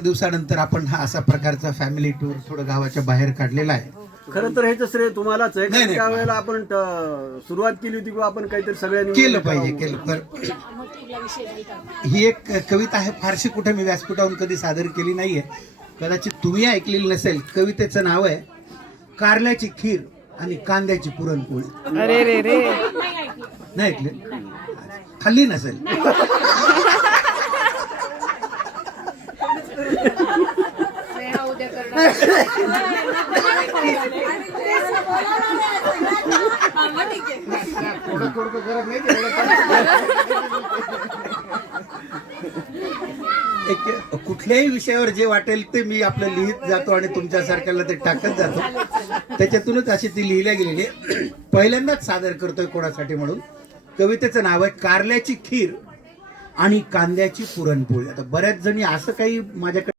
दिवसानंतर आपण हा असा प्रकारचा फॅमिली टूर थोडं गावाच्या बाहेर काढलेला आहे. खरं तर ह्याचं श्रेय तुम्हालाच आहे. नाही, नाही. त्यावेळेला आपण सुरुवात केली होती किंवा आपण काहीतरी सगळ्यांनी केलं मिळून पाहिजे करावं. केलं पण ही एक कविता आहे, फारशी कुठे मी व्यासपीठावरून कधी सादर केली नाहीये, कदाचित तुम्ही ऐकलेली नसेल. कवितेचं नाव आहे कारल्याची खीर आणि कांद्याची पुरणपोळी. अरे रे रे नाही ऐकले? खाल्ली नसेल. एक कुठल्याही विषयावर जे वाटेल ते मी आपलं लिहित जातो आणि तुमच्यासारख्याला ते टाकत जातो. त्याच्यातूनच अशी ती लिहिल्या गेलेली आहे. पहिल्यांदाच सादर करतोय कोणासाठी म्हणून. कवितेचं नाव आहे कारल्याची खीर आणि कांद्याची पुरणपोळी. आता बऱ्याच जणी असं काही माझ्याकडे